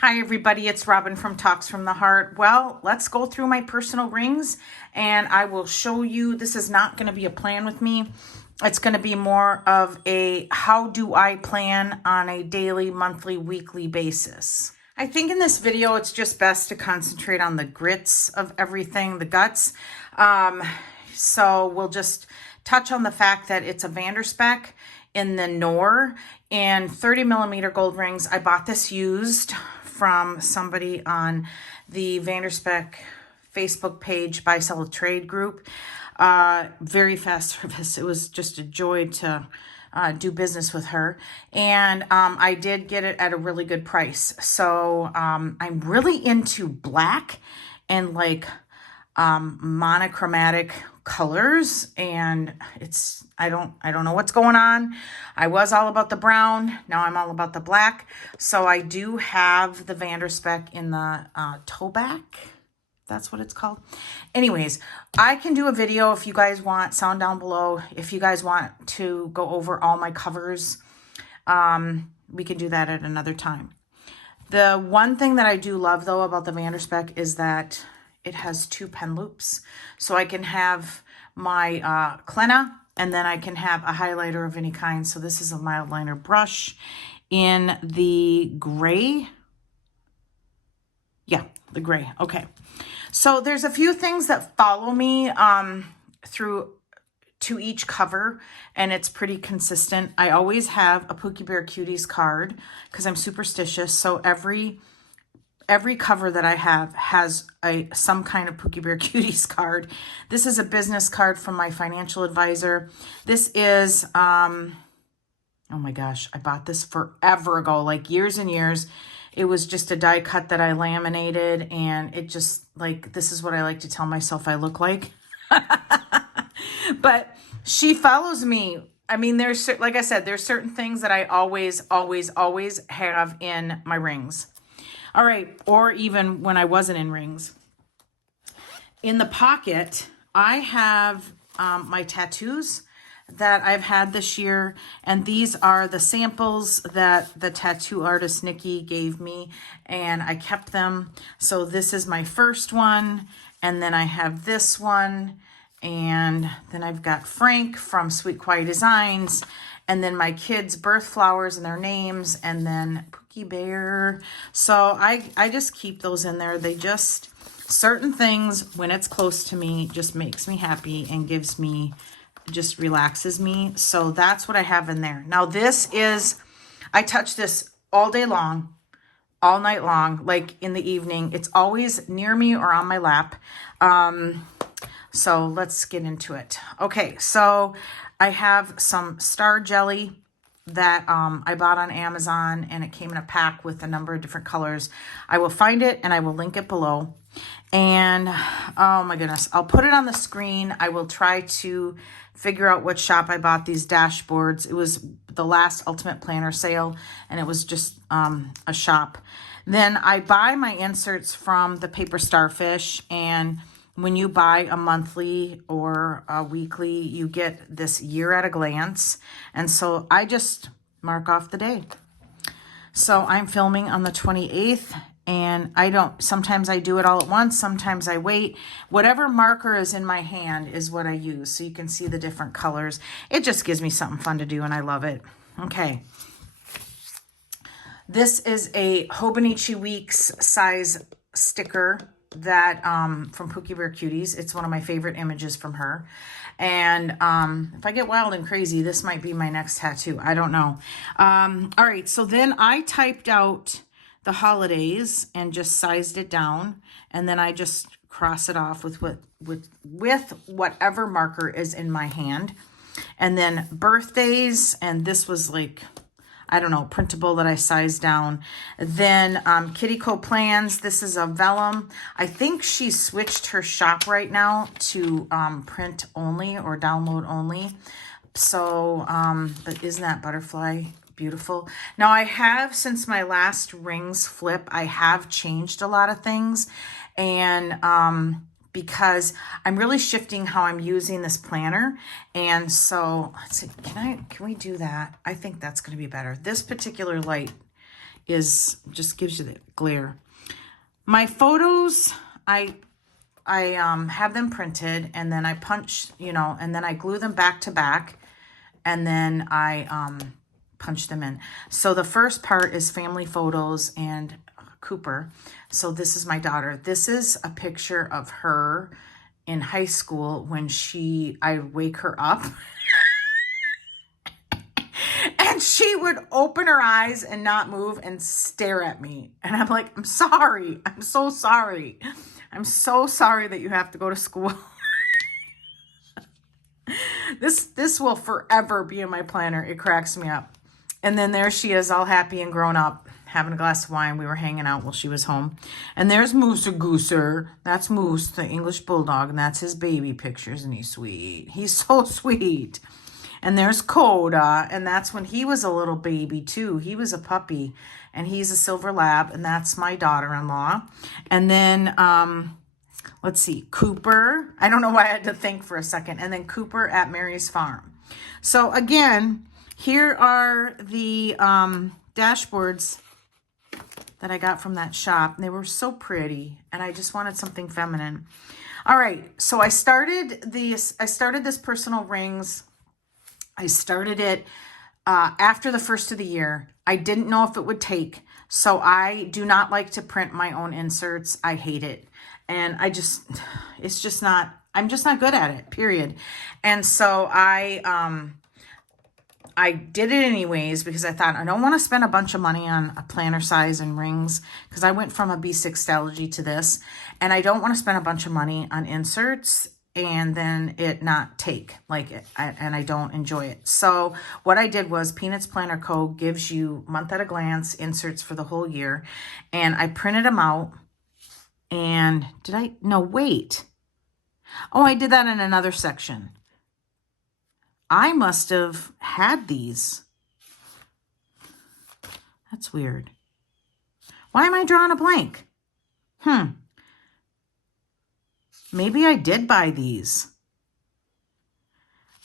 Hi everybody, it's Robin from Talks from the Heart. Well, let's go through my personal rings and I will show you. This is not going to be a plan with me. It's going to be more of a how do I plan on a daily, monthly, weekly basis. I think in this video, it's just best to concentrate on the grits of everything, the guts. So we'll just touch on the fact that it's a Spek in the Nor and 30 millimeter gold rings. I bought this used from somebody on the Spek Facebook page, Buy Sell Trade group. Very fast service. It was just a joy to do business with her. And I did get it at a really good price. So I'm really into black and like monochromatic colors, and I don't know what's going on. I was all about the brown, now I'm all about the black. So I do have the Spek in the toe back. That's what it's called. Anyways, I can do a video if you guys want, sound down below. If you guys want to go over all my covers, we can do that at another time. The one thing that I do love though about the Spek is that it has 2 pen loops. So I can have my Clena and then I can have a highlighter of any kind. So this is a Mildliner brush in the gray. Yeah, the gray. Okay. So there's a few things that follow me through to each cover, and it's pretty consistent. I always have a Pookie Bear Cuties card because I'm superstitious. So every cover that I have has some kind of Pookie Bear Cuties card. This is a business card from my financial advisor. This is, oh my gosh, I bought this forever ago, like years and years. It was just a die cut that I laminated, and it just, like, this is what I like to tell myself I look like. But she follows me. I mean, there's, like I said, there's certain things that I always have in my rings. All right, or even when I wasn't in rings. In the pocket, I have my tattoos that I've had this year, and these are the samples that the tattoo artist Nikki gave me, and I kept them. So this is my first one, and then I have this one, and then I've got Frank from Kawaii Designs, and then my kids' birth flowers and their names, and then Pookie Bear. So I just keep those in there. They just, certain things, when it's close to me, just makes me happy and gives me, just relaxes me. So that's what I have in there. Now this is, I touch this all day long, all night long, like in the evening. It's always near me or on my lap. So let's get into it. Okay, so I have some Star Jelly that I bought on Amazon, and it came in a pack with a number of different colors. I will find it and I will link it below. And oh my goodness, I'll put it on the screen. I will try to figure out what shop I bought these dashboards. It was the last Ultimate Planner sale, and it was just a shop. Then I buy my inserts from the paper Starfish, and when you buy a monthly or a weekly, you get this year at a glance. And so I just mark off the day. So I'm filming on the 28th, and sometimes I do it all at once. Sometimes I wait. Whatever marker is in my hand is what I use. So you can see the different colors. It just gives me something fun to do, and I love it. Okay. This is a Hobonichi Weeks size sticker that from Pookie Bear Cuties. It's one of my favorite images from her. And if I get wild and crazy, this might be my next tattoo. I don't know. All right, so then I typed out the holidays and just sized it down, and then I just cross it off with whatever marker is in my hand. And then birthdays, and this was like, I don't know, printable that I sized down. Then Kitty Co Plans. This is a vellum. I think she switched her shop right now to print only or download only. So, but isn't that butterfly beautiful? Now I have, since my last rings flip, I have changed a lot of things. And because I'm really shifting how I'm using this planner. And so let's see, can we do that? I think that's going to be better. This particular light just gives you the glare. My photos, I have them printed, and then I punch, you know, and then I glue them back to back, and then I punch them in. So the first part is family photos and Cooper. So this is my daughter. This is a picture of her in high school when I'd wake her up and she would open her eyes and not move and stare at me. And I'm like, I'm sorry. I'm so sorry. I'm so sorry that you have to go to school. This will forever be in my planner. It cracks me up. And then there she is, all happy and grown up, having a glass of wine. We were hanging out while she was home. And there's Mooser Gooser. That's Moose, the English Bulldog, and that's his baby pictures, and he's sweet. He's so sweet. And there's Coda, and that's when he was a little baby too. He was a puppy, and he's a silver lab, and that's my daughter-in-law. And then, let's see, Cooper. I don't know why I had to think for a second. And then Cooper at Mary's Farm. So again, here are the dashboards that I got from that shop. They were so pretty, and I just wanted something feminine. All right, so I started this personal rings. I started it after the first of the year. I didn't know if it would take, so I do not like to print my own inserts. I hate it, and I'm just not good at it, period. And so I did it anyways because I thought I don't want to spend a bunch of money on a planner size and rings, because I went from a B6 Stalogy to this, and I don't want to spend a bunch of money on inserts and then it not take like it, and I don't enjoy it. So what I did was Peanuts Planner Co. gives you month at a glance inserts for the whole year, and I printed them out. And no, wait. Oh, I did that in another section. I must have had these. That's weird. Why am I drawing a blank? Maybe I did buy these.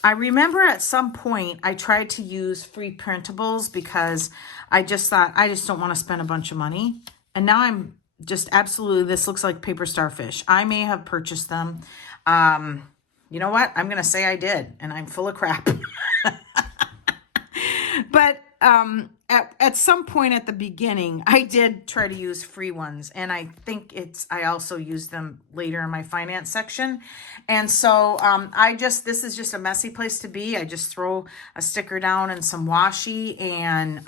I remember at some point I tried to use free printables because I just thought I just don't want to spend a bunch of money. And now I'm just absolutely, this looks like paper Starfish. I may have purchased them. You know what? I'm going to say I did, and I'm full of crap. But at some point at the beginning, I did try to use free ones, and I think I also used them later in my finance section. And so this is just a messy place to be. I just throw a sticker down and some washi, and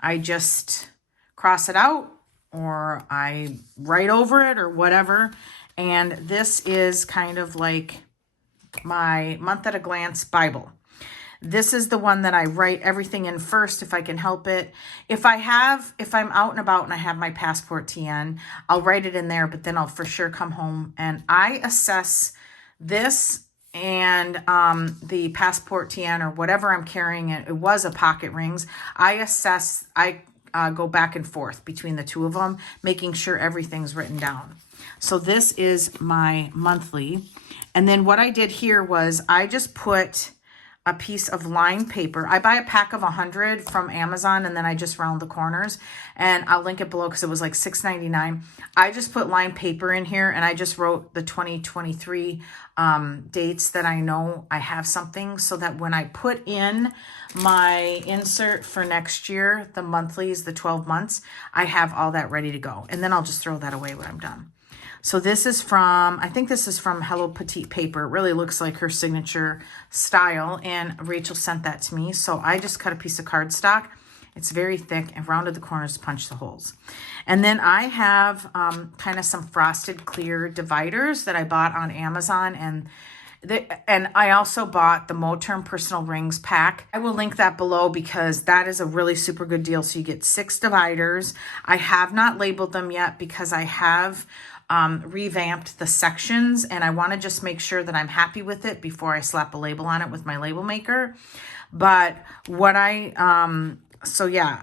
I just cross it out, or I write over it, or whatever. And this is kind of like my month at a glance Bible. This is the one that I write everything in first if I can help it. If I'm out and about and I have my passport TN, I'll write it in there, but then I'll for sure come home and I assess this and the passport TN or whatever I'm carrying. It was a pocket rings. I go back and forth between the two of them, making sure everything's written down. So this is my monthly. And then what I did here was I just put a piece of lined paper. I buy a pack of 100 from Amazon, and then I just round the corners, and I'll link it below because it was like $6.99. I just put lined paper in here, and I just wrote the 2023 dates that I know I have something, so that when I put in my insert for next year, the monthlies, the 12 months, I have all that ready to go. And then I'll just throw that away when I'm done. So this is I think this is from Hello Petite Paper. It really looks like her signature style, and Rachel sent that to me. So I just cut a piece of cardstock. It's very thick, and rounded the corners to punch the holes. And then I have kind of some frosted clear dividers that I bought on Amazon, and I also bought the Moterm Personal Rings pack. I will link that below because that is a really super good deal. So you get 6 dividers. I have not labeled them yet because I have revamped the sections, and I want to just make sure that I'm happy with it before I slap a label on it with my label maker. But what so yeah,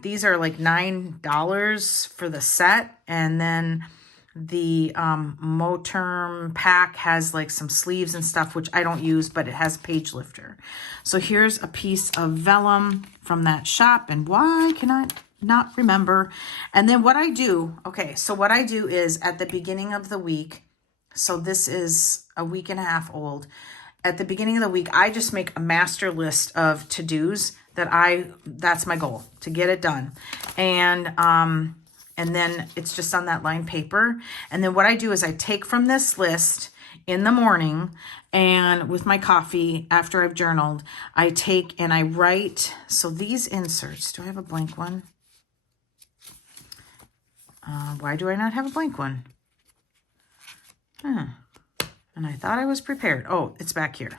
these are like $9 for the set, and then the Moterm pack has like some sleeves and stuff, which I don't use, but it has a page lifter. So here's a piece of vellum from that shop, and why can I not remember. And then what I do, okay, so what I do is at the beginning of the week, so this is a week and a half old. At the beginning of the week, I just make a master list of to-dos that's my goal, to get it done. And then it's just on that lined paper. And then what I do is I take from this list in the morning and with my coffee after I've journaled, I take and I write. So these inserts, do I have a blank one? Why do I not have a blank one? And I thought I was prepared. Oh, it's back here.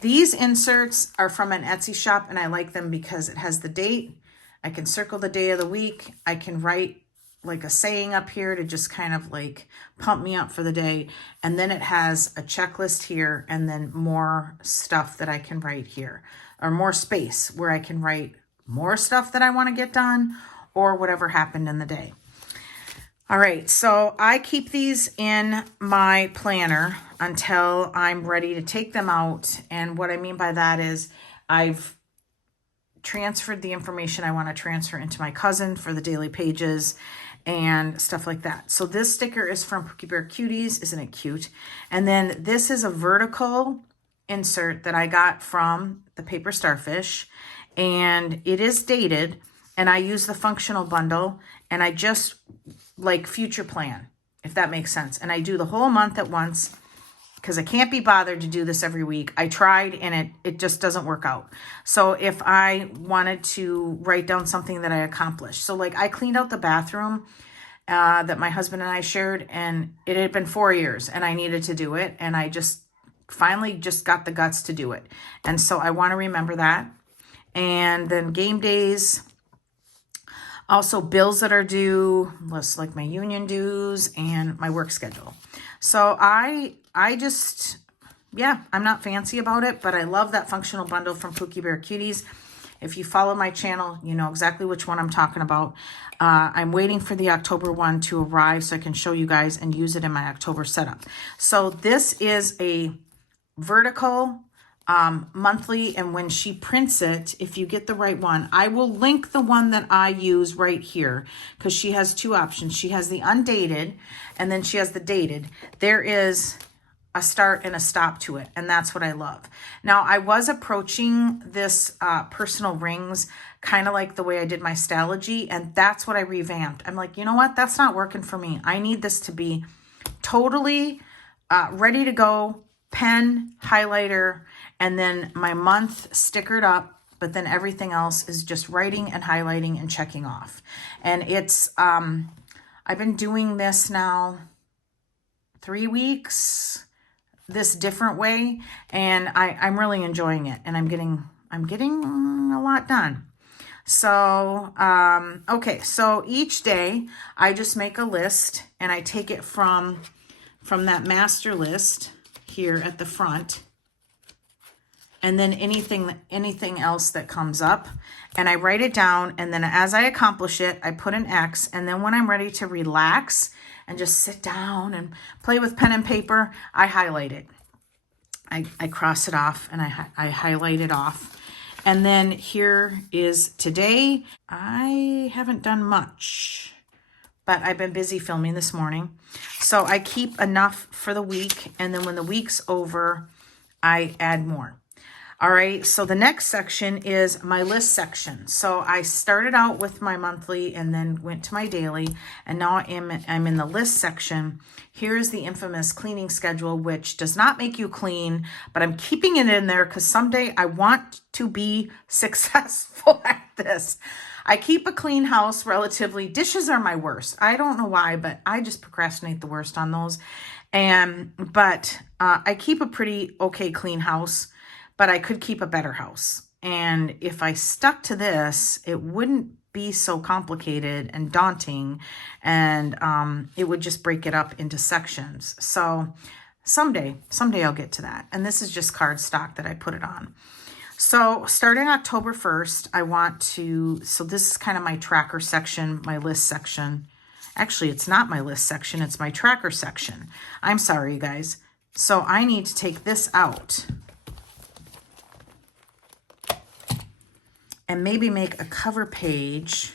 These inserts are from an Etsy shop, and I like them because it has the date. I can circle the day of the week. I can write like a saying up here to just kind of like pump me up for the day. And then it has a checklist here and then more stuff that I can write here, or more space where I can write more stuff that I want to get done or whatever happened in the day. All right, so I keep these in my planner until I'm ready to take them out. And what I mean by that is I've transferred the information I want to transfer into my cousin for the daily pages and stuff like that. So this sticker is from Pookie Bear Cuties. Isn't it cute? And then this is a vertical insert that I got from the paper Starfish, and it is dated, and I use the functional bundle, and I just like future plan, if that makes sense. And I do the whole month at once because I can't be bothered to do this every week. I tried and it just doesn't work out. So if I wanted to write down something that I accomplished. So like I cleaned out the bathroom that my husband and I shared, and it had been 4 years and I needed to do it. And I just finally just got the guts to do it. And so I want to remember that. And then game days, also bills that are due, lists like my union dues and my work schedule. So I just, yeah, I'm not fancy about it, but I love that functional bundle from Pookie Bear Cuties. If you follow my channel, you know exactly which one I'm talking about. I'm waiting for the October one to arrive so I can show you guys and use it in my October setup. So this is a vertical monthly, and when she prints it, if you get the right one, I will link the one that I use right here because she has two options. She has the undated and then she has the dated. There is a start and a stop to it, and that's what I love. Now, I was approaching this personal rings kind of like the way I did my Stalogy, and that's what I revamped. I'm like, you know what? That's not working for me. I need this to be totally ready to go, pen, highlighter, and then my month stickered up, but then everything else is just writing and highlighting and checking off. And it's, I've been doing this now 3 weeks, this different way, and I'm really enjoying it, and I'm getting a lot done. So, okay, so each day I just make a list and I take it from that master list here at the front, and then anything else that comes up, and I write it down, and then as I accomplish it, I put an X, and then when I'm ready to relax and just sit down and play with pen and paper, I highlight it. I cross it off and I highlight it off. And then here is today. I haven't done much, but I've been busy filming this morning. So I keep enough for the week, and then when the week's over, I add more. All right, so the next section is my list section. So I started out with my monthly and then went to my daily, and now I'm in the list section. Here's the infamous cleaning schedule, which does not make you clean, but I'm keeping it in there because someday I want to be successful at this. I keep a clean house relatively. Dishes are my worst. I don't know why, but I just procrastinate the worst on those. But I keep a pretty okay clean house, but I could keep a better house. And if I stuck to this, it wouldn't be so complicated and daunting, and it would just break it up into sections. So someday I'll get to that. And this is just cardstock that I put it on. So starting October 1st, I want to, so this is kind of my tracker section, my list section. Actually, it's not my list section, it's my tracker section. I'm sorry, you guys. So I need to take this out. and maybe make a cover page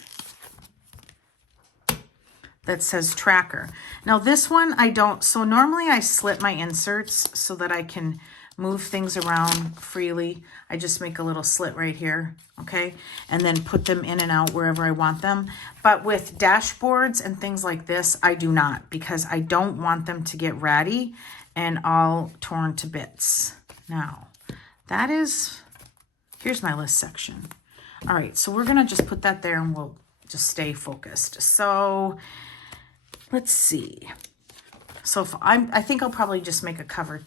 that says tracker. Now this one I don't, so normally I slit my inserts so that I can move things around freely. I just make a little slit right here, okay? And then put them in and out wherever I want them. But with dashboards and things like this, I do not, because I don't want them to get ratty and all torn to bits. Now, that is, here's my list section. All right, so we're gonna just put that there and we'll just stay focused. So let's see. So if I think I'll probably just make a cover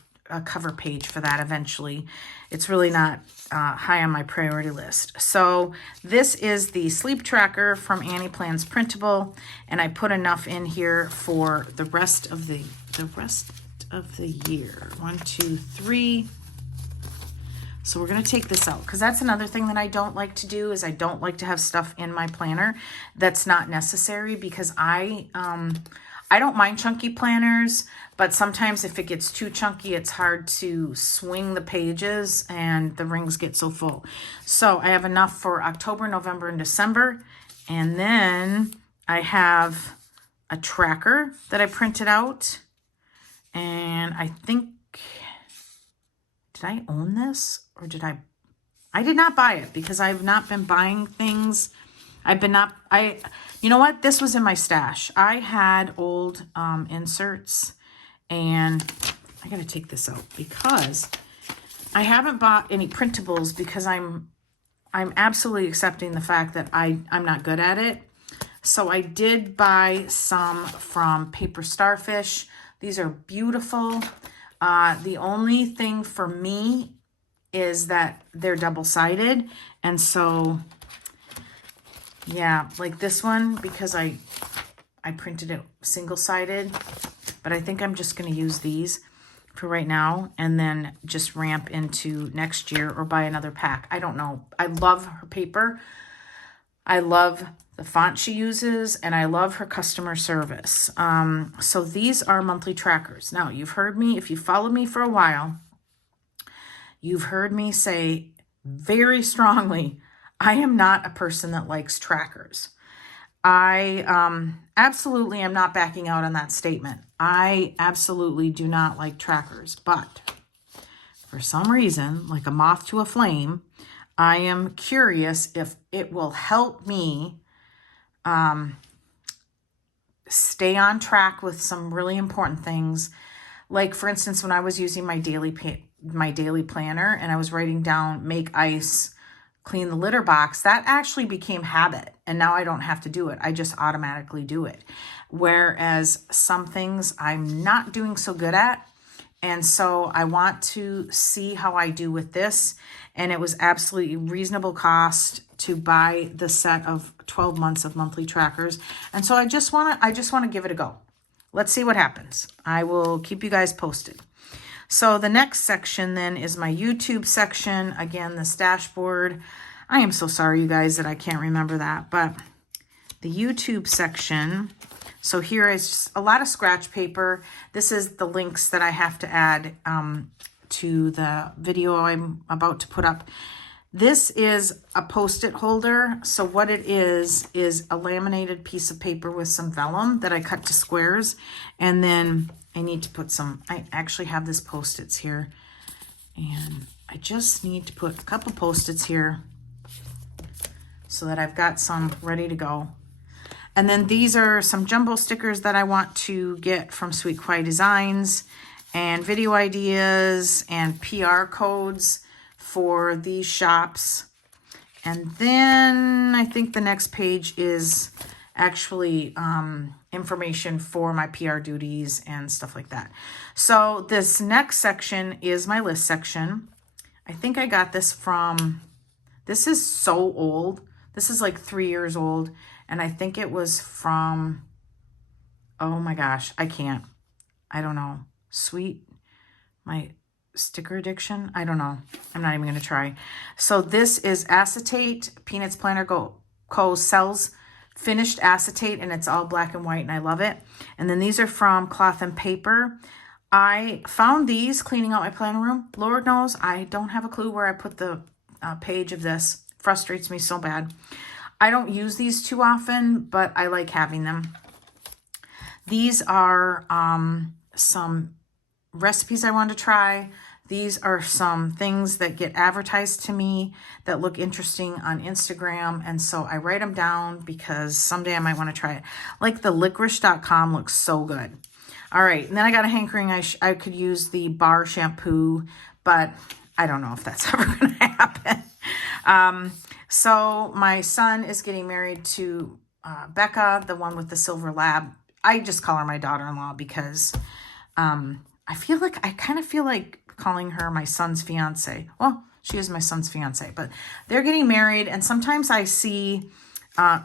page for that eventually. It's really not high on my priority list. So this is the sleep tracker from Annie Plans Printable, and I put enough in here for the rest of the year. 1, 2, 3. So we're going to take this out because that's another thing that I don't like to do is I don't like to have stuff in my planner that's not necessary, because I don't mind chunky planners, but sometimes if it gets too chunky, it's hard to swing the pages and the rings get so full. So I have enough for October, November, and December. And then I have a tracker that I printed out. And I think, did I own this or did I did not buy it because I've not been buying things. You know what? This was in my stash. I had old inserts, and I got to take this out because I haven't bought any printables because I'm absolutely accepting the fact that I'm not good at it. So I did buy some from Paper Starfish. These are beautiful. The only thing for me is that they're double-sided, and so yeah, like this one, because I printed it single-sided, but I think I'm just going to use these for right now and then just ramp into next year or buy another pack. I don't know. I love her paper. I love the font she uses, and I love her customer service. So these are monthly trackers. Now, you've heard me, if you followed me for a while, you've heard me say very strongly, I am not a person that likes trackers. I absolutely am not backing out on that statement. I absolutely do not like trackers, but for some reason, like a moth to a flame, I am curious if it will help me stay on track with some really important things. Like, for instance, when I was using my daily planner and I was writing down make ice, clean the litter box, that actually became habit. And now I don't have to do it. I just automatically do it. Whereas some things I'm not doing so good at. And so I want to see how I do with this. And it was absolutely reasonable cost to buy the set of 12 months of monthly trackers. And so I just want to give it a go. Let's see what happens. I will keep you guys posted. So the next section then is my YouTube section. Again, this dashboard. I am so sorry, you guys, that I can't remember that. But the YouTube section, so here is just a lot of scratch paper. This is the links that I have to add to the video I'm about to put up. This is a Post-it holder. So what it is a laminated piece of paper with some vellum that I cut to squares. And then I need to put some, I actually have this Post-its here. And I just need to put a couple Post-its here so that I've got some ready to go. And then these are some jumbo stickers that I want to get from Kawaii Designs, and video ideas and PR codes for these shops. And then I think the next page is actually information for my PR duties and stuff like that. So this next section is my list section. I think I got this from, this is so old. This is like 3 years old. And I think it was from, oh my gosh, I don't know. My sticker addiction. I don't know. I'm not even going to try. So this is acetate. Peanuts Planner Co. sells finished acetate, and it's all black and white, and I love it. And then these are from Cloth and Paper. I found these cleaning out my planner room. Lord knows I don't have a clue where I put the page of this frustrates me so bad. I don't use these too often, but I like having them. These are some recipes I want to try. These are some things that get advertised to me that look interesting on Instagram. And so I write them down because someday I might want to try it. Like the licorice.com looks so good. All right. And then I got a hankering. I could use the bar shampoo, but I don't know if that's ever going to happen. So my son is getting married to Becca, the one with the silver lab. I just call her my daughter-in-law because I kind of feel like calling her my son's fiance. Well, she is my son's fiance, but they're getting married, and sometimes I see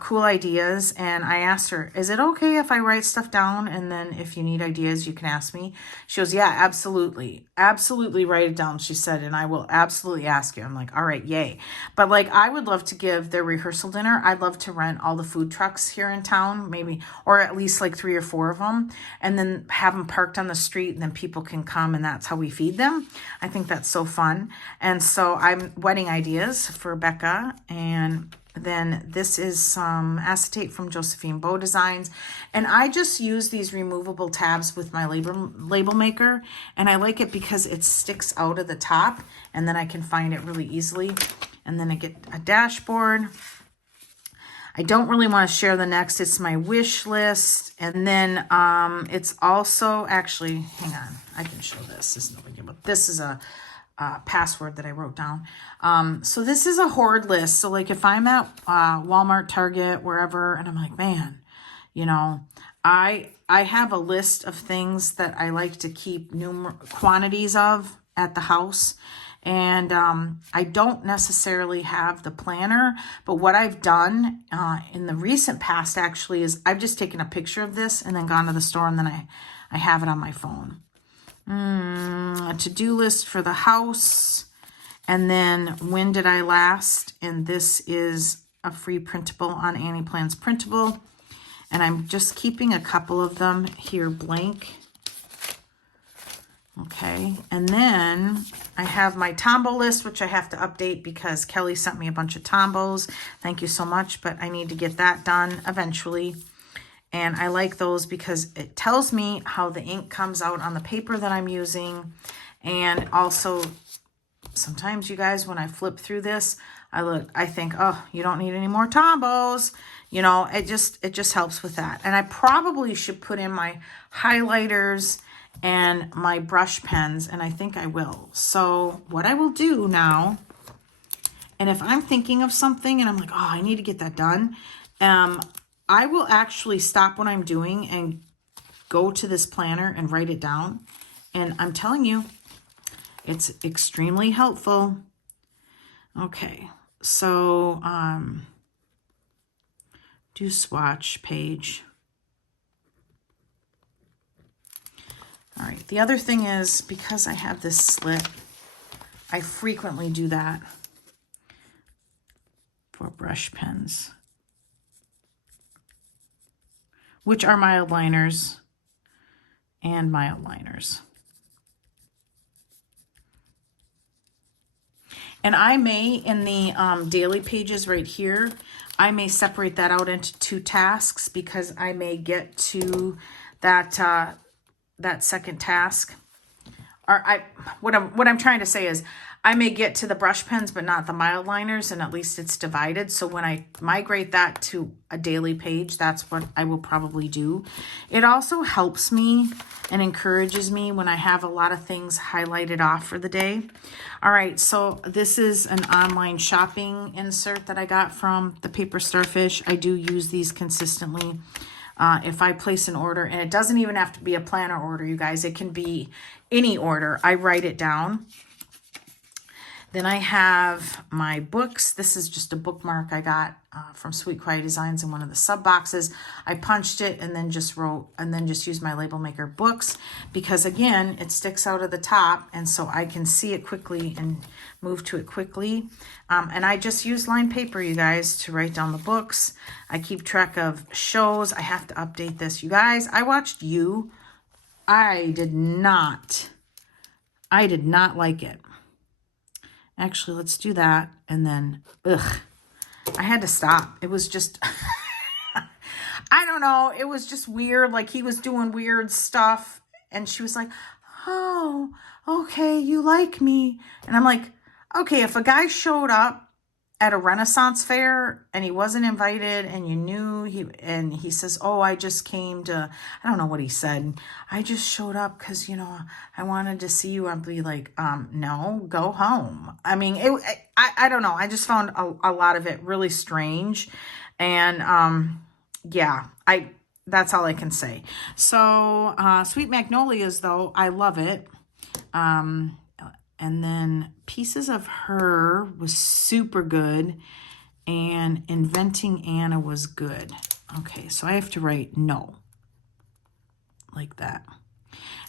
cool ideas, and I asked her, is it okay if I write stuff down, and then if you need ideas, you can ask me? She goes, yeah, absolutely. Absolutely write it down, she said, and I will absolutely ask you. I'm like, all right, yay. But like, I would love to give their rehearsal dinner. I'd love to rent all the food trucks here in town, maybe, or at least like 3 or 4 of them, and then have them parked on the street, and then people can come, and that's how we feed them. I think that's so fun. And so I'm wedding ideas for Becca, and then this is some acetate from Josephine Bow Designs. And I just use these removable tabs with my label maker. And I like it because it sticks out of the top. And then I can find it really easily. And then I get a dashboard. I don't really want to share the next. It's my wish list. And then it's also, actually, hang on. I can show this. This is no big deal, but this is a password that I wrote down. So this is a hoard list. So like if I'm at Walmart, Target, wherever, and I'm like, man, you know, I have a list of things that I like to keep quantities of at the house. And I don't necessarily have the planner, but what I've done in the recent past actually is I've just taken a picture of this and then gone to the store, and then I have it on my phone. A to-do list for the house, and then when did I last, and this is a free printable on Annie Plans Printable, and I'm just keeping a couple of them here blank. Okay, and then I have my Tombow list, which I have to update because Kelly sent me a bunch of Tombows. Thank you so much, but I need to get that done eventually. And I like those because it tells me how the ink comes out on the paper that I'm using. And also, sometimes you guys, when I flip through this, I think, oh, you don't need any more Tombows. You know, it just helps with that. And I probably should put in my highlighters and my brush pens, and I think I will. So what I will do now, and if I'm thinking of something and I'm like, oh, I need to get that done, I will actually stop what I'm doing and go to this planner and write it down. And I'm telling you, it's extremely helpful. Okay, so do swatch page. All right, the other thing is, because I have this slit, I frequently do that for brush pens, which are Mildliners and Mildliners. And I may, in the daily pages right here, I may separate that out into 2 tasks because I may get to that that second task. Or what I'm trying to say is I may get to the brush pens, but not the Mildliners, and at least it's divided. So when I migrate that to a daily page, that's what I will probably do. It also helps me and encourages me when I have a lot of things highlighted off for the day. All right, so this is an online shopping insert that I got from the paper Starfish. I do use these consistently. If I place an order, and it doesn't even have to be a planner order, you guys, it can be any order, I write it down. Then I have my books. This is just a bookmark I got from Kawaii Designs in one of the sub boxes. I punched it and then just wrote, and then just used my label maker books, because again, it sticks out of the top, and so I can see it quickly and move to it quickly. And I just use lined paper, you guys, to write down the books. I keep track of shows. I have to update this, you guys. I watched You. I did not like it. Actually, let's do that. And then, I had to stop. It was just, I don't know. It was just weird. Like he was doing weird stuff. And she was like, oh, okay, you like me. And I'm like, okay, if a guy showed up at a Renaissance fair and he wasn't invited and you knew he says, oh, I just came to, I don't know what he said. I just showed up because, you know, I wanted to see you. I'd be like, no, go home. I mean, I don't know. I just found a lot of it really strange. And, yeah, that's all I can say. So, Sweet Magnolias though, I love it. And then Pieces of Her was super good. And Inventing Anna was good. Okay, so I have to write no. Like that.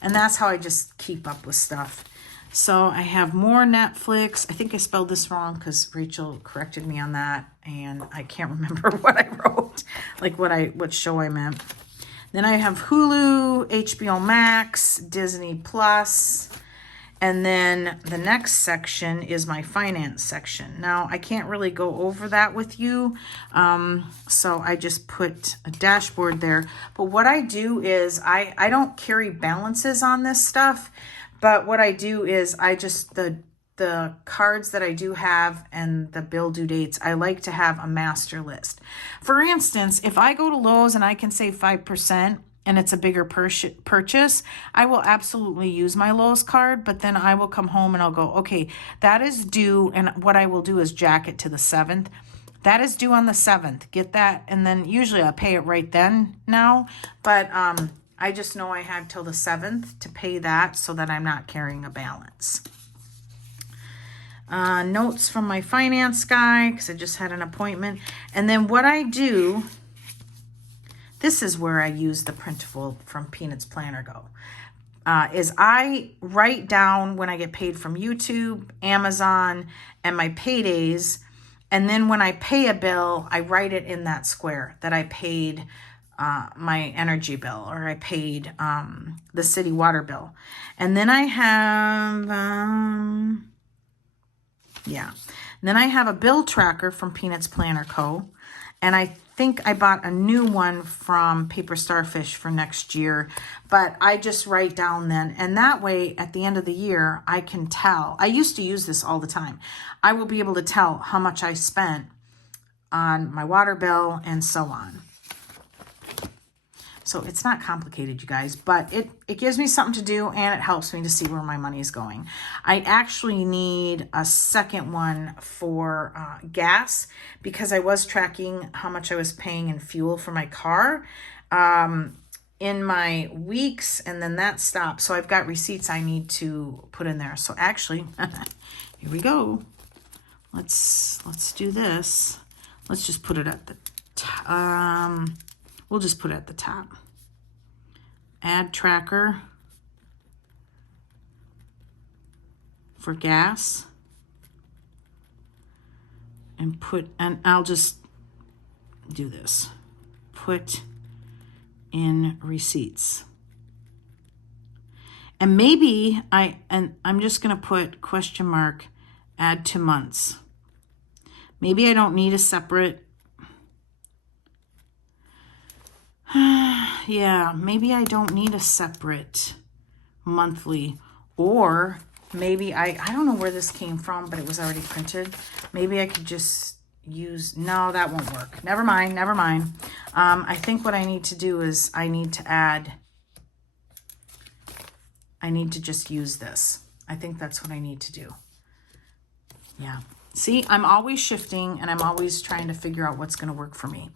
And that's how I just keep up with stuff. So I have more Netflix. I think I spelled this wrong because Rachel corrected me on that. And I can't remember what I wrote. Like what show I meant. Then I have Hulu, HBO Max, Disney Plus. And then the next section is my finance section. Now, I can't really go over that with you, so I just put a dashboard there. But what I do is I don't carry balances on this stuff, but what I do is I just, the cards that I do have and the bill due dates, I like to have a master list. For instance, if I go to Lowe's and I can save 5%, and it's a bigger purchase, I will absolutely use my Lowe's card, but then I will come home and I'll go, okay, that is due, and what I will do is jack it to the 7th. That is due on the 7th. Get that, and then usually I'll pay it right then now, but I just know I have till the 7th to pay that so that I'm not carrying a balance. Notes from my finance guy, because I just had an appointment. And then what I do, this is where I use the Printable from Peanuts Planner Go. Is I write down when I get paid from YouTube, Amazon, and my paydays. And then when I pay a bill, I write it in that square that I paid my energy bill, or I paid the city water bill. And then I have, then I have a bill tracker from Peanuts Planner Co. And I think I bought a new one from Paper Starfish for next year, but I just write down then, and that way at the end of the year I can tell. I used to use this all the time. I will be able to tell how much I spent on my water bill and so on. So it's not complicated, you guys, but it gives me something to do, and it helps me to see where my money is going. I actually need a second one for gas, because I was tracking how much I was paying in fuel for my car in my weeks, and then that stopped. So I've got receipts I need to put in there. So actually, here we go. Let's do this. Let's just put it at the top. We'll just put it at the top. Add tracker for gas. And I'll just do this. Put in receipts. And maybe I'm just going to put question mark, add to months. Maybe I don't need a separate. Yeah, maybe I don't need a separate monthly, or maybe I don't know where this came from, but it was already printed. Maybe I could just use, no, that won't work. Never mind. I think what I need to do is I need to just use this. I think that's what I need to do. Yeah. See, I'm always shifting, and I'm always trying to figure out what's going to work for me.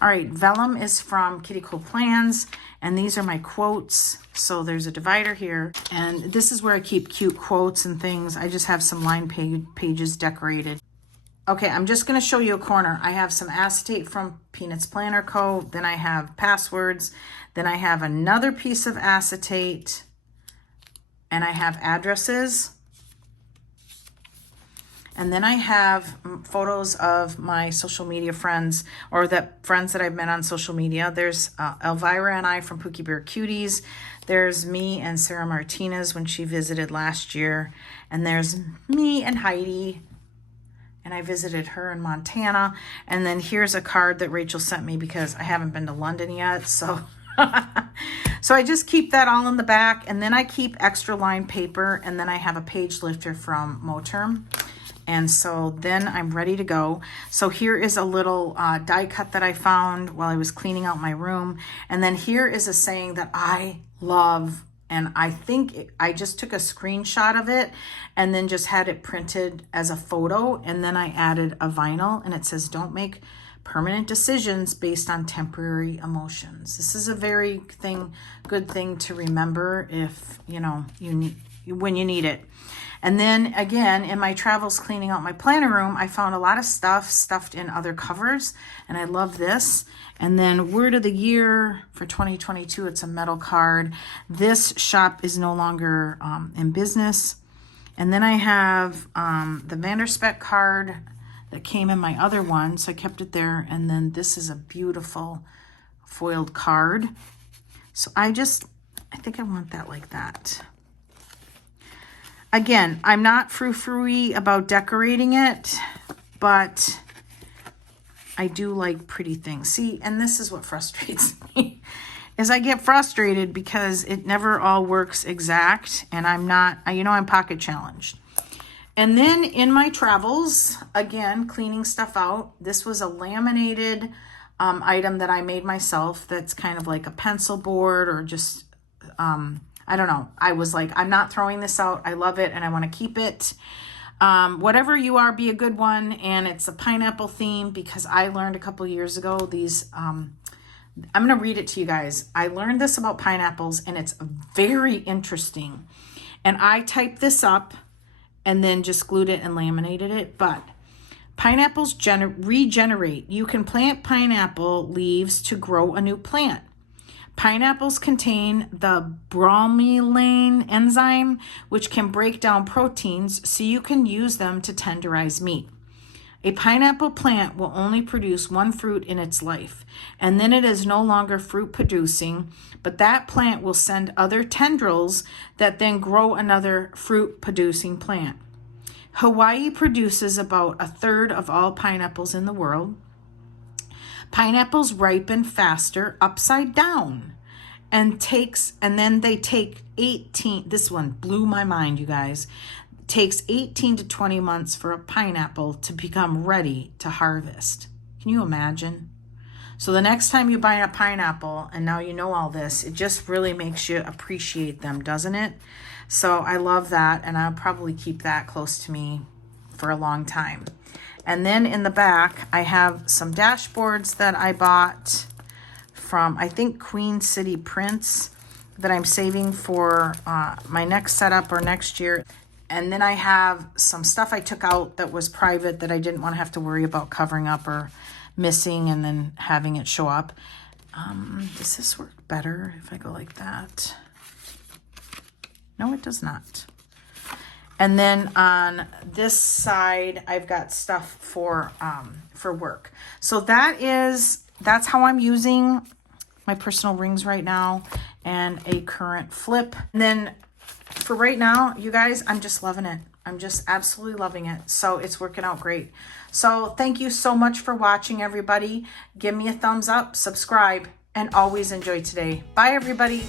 All right, Vellum is from Kitty Cool Plans, and these are my quotes. So there's a divider here, and this is where I keep cute quotes and things. I just have some line pages decorated. Okay, I'm just going to show you a corner. I have some acetate from Peanuts Planner Co. Then I have passwords. Then I have another piece of acetate, and I have addresses. And then I have photos of my social media friends, or the friends that I've met on social media. There's Elvira and I from Pookie Bear Cuties. There's me and Sarah Martinez when she visited last year. And there's me and Heidi and I visited her in Montana. And then here's a card that Rachel sent me because I haven't been to London yet. So, so I just keep that all in the back, and then I keep extra line paper, and then I have a page lifter from Moterm. And so then I'm ready to go. So here is a little die cut that I found while I was cleaning out my room. And then here is a saying that I love. And I think I just took a screenshot of it and then just had it printed as a photo. And then I added a vinyl, and it says, don't make permanent decisions based on temporary emotions. This is a very good thing to remember if, you know, when you need it. And then again, in my travels cleaning out my planner room, I found a lot of stuff stuffed in other covers, and I love this. And then word of the year for 2022, it's a metal card. This shop is no longer in business. And then I have the Spek card that came in my other one, so I kept it there. And then this is a beautiful foiled card. So I think I want that like that. Again, I'm not frou-frou-y about decorating it, but I do like pretty things. See, and this is what frustrates me, is I get frustrated because it never all works exact, and I'm pocket challenged. And then in my travels, again, cleaning stuff out, this was a laminated item that I made myself that's kind of like a pencil board or just... I don't know. I was like, I'm not throwing this out. I love it and I want to keep it. Whatever you are, be a good one. And it's a pineapple theme because I learned a couple years ago these, I'm going to read it to you guys. I learned this about pineapples and it's very interesting. And I typed this up and then just glued it and laminated it. But pineapples regenerate. You can plant pineapple leaves to grow a new plant. Pineapples contain the bromelain enzyme, which can break down proteins, so you can use them to tenderize meat. A pineapple plant will only produce one fruit in its life, and then it is no longer fruit producing, but that plant will send other tendrils that then grow another fruit producing plant. Hawaii produces about a third of all pineapples in the world. Pineapples ripen faster upside down and then they take 18, this one blew my mind, you guys. It takes 18 to 20 months for a pineapple to become ready to harvest. Can you imagine? So the next time you buy a pineapple, and now you know all this, it just really makes you appreciate them, doesn't it? So I love that, and I'll probably keep that close to me for a long time. And then in the back, I have some dashboards that I bought from, I think, Queen City Prints that I'm saving for my next setup or next year. And then I have some stuff I took out that was private that I didn't want to have to worry about covering up or missing and then having it show up. Does this work better if I go like that? No, it does not. And then on this side, I've got stuff for work. So that's how I'm using my personal rings right now and a current flip. And then for right now, you guys, I'm just loving it. I'm just absolutely loving it. So it's working out great. So thank you so much for watching, everybody. Give me a thumbs up, subscribe, and always enjoy today. Bye, everybody.